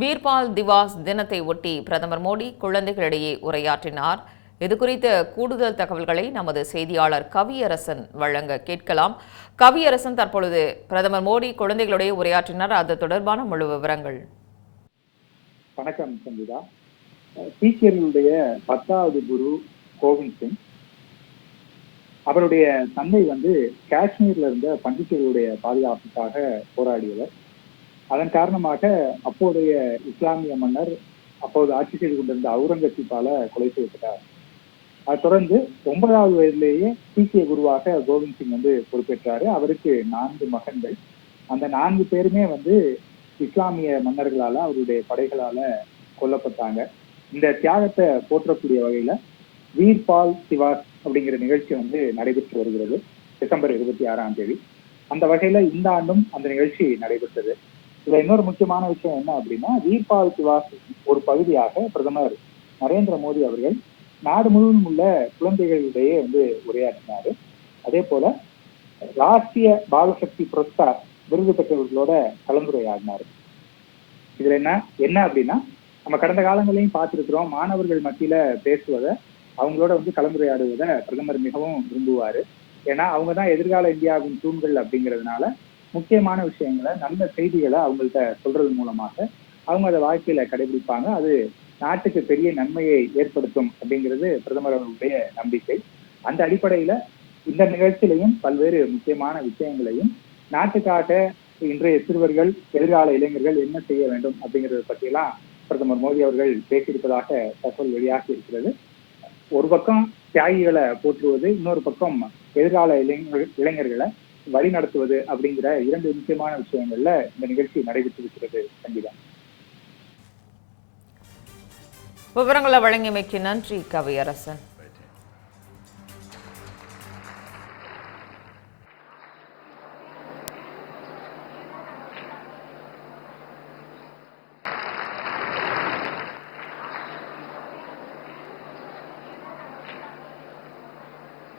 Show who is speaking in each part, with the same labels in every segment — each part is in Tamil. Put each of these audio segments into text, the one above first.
Speaker 1: பீர்பால் திவாஸ் தினத்தை ஒட்டி பிரதமர் மோடி குழந்தைகளிடையே உரையாற்றினார். இது குறித்த கூடுதல் தகவல்களை நமது செய்தியாளர் கவியரசன் வழங்க கேட்கலாம். கவியரசன் தற்பொழுது பிரதமர் மோடி குழந்தைகளுடைய உரையாற்றினார். அது தொடர்பான முழு விவரங்கள்.
Speaker 2: வணக்கம் சந்திதா சீக்கியர்களுடைய பத்தாவது குரு கோவிந்த் சிங். அவருடைய தந்தை வந்து காஷ்மீர்ல இருந்த பண்டிட்டுகளுடைய பாதுகாப்புக்காக போராடியவர். அதன் காரணமாக அப்போதைய இஸ்லாமிய மன்னர் அப்போது ஆட்சி செய்து கொண்டிருந்த அவுரங்கசீப்பால கொலை செய்யப்பட்டார். அதை தொடர்ந்து ஒன்பதாவது வயதிலேயே சீக்கிய குருவாக கோவிந்த் சிங் வந்து பொறுப்பேற்றாரு. அவருக்கு நான்கு மகன்கள். அந்த நான்கு பேருமே வந்து இஸ்லாமிய மன்னர்களால அவருடைய படைகளால கொல்லப்பட்டாங்க. இந்த தியாகத்தை போற்றக்கூடிய வகையில வீர்பால் சிவாஸ் அப்படிங்கிற நிகழ்ச்சி வந்து நடைபெற்று வருகிறது. டிசம்பர் இருபத்தி ஆறாம் தேதி. அந்த வகையில இந்த ஆண்டும் அந்த நிகழ்ச்சி நடைபெற்றது. இதுல இன்னொரு முக்கியமான விஷயம் என்ன அப்படின்னா வீர்பால் சிவாஸ் ஒரு பகுதியாக பிரதமர் நரேந்திர மோடி அவர்கள் நாடு முழுவதும் உள்ள குழந்தைகளிடையே வந்து உரையாற்றினாரு அதே போல ராஷ்டிரிய பாலசக்தி புரஸ்கார் விருது பெற்றவர்களோட கலந்துரையாடினாரு. இதுல என்ன என்ன அப்படின்னா நம்ம கடந்த காலங்களையும் பார்த்திருக்கிறோம். மாணவர்கள் மத்தியில பேசுவதை அவங்களோட வந்து கலந்துரையாடுவதை பிரதமர் மிகவும் விரும்புவாரு. ஏன்னா அவங்க தான் எதிர்கால இந்தியாவின் தூண்கள் அப்படிங்கிறதுனால முக்கியமான விஷயங்களை நல்ல செய்திகளை அவங்கள்ட்ட சொல்றது மூலமாக அவங்க அதை வாழ்க்கையில கடைபிடிப்பாங்க. அது நாட்டுக்கு பெரிய நன்மையை ஏற்படுத்தும் அப்படிங்கிறது பிரதமர் அவர்களுடைய நம்பிக்கை. அந்த அடிப்படையில இந்த நிகழ்ச்சியிலையும் பல்வேறு முக்கியமான விஷயங்களையும் நாட்டுக்காக இன்றைய சிறுவர்கள் எதிர்கால இளைஞர்கள் என்ன செய்ய வேண்டும் அப்படிங்கறத பற்றியெல்லாம் பிரதமர் மோடி அவர்கள் பேசியிருப்பதாக தகவல் வெளியாகி இருக்கிறது. ஒரு பக்கம் தியாகிகளை போற்றுவது இன்னொரு பக்கம் எதிர்கால இளைஞர்கள் இளைஞர்களை வழி நடத்துவது அப்படிங்கிற இரண்டு முக்கியமான விஷயங்கள்ல இந்த நிகழ்ச்சி நடைபெற்றிருக்கிறது சங்கீதா
Speaker 1: விவரங்களை வழங்கியமைக்கு நன்றி கவியரசன்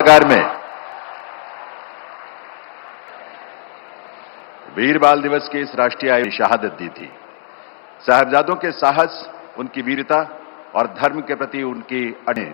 Speaker 3: सरकार में वीर बाल दिवस के इस राष्ट्रीय आयोग शहादत दी थी। साहबजादों के साहस, उनकी वीरता और धर्म के प्रति उनकी अड़े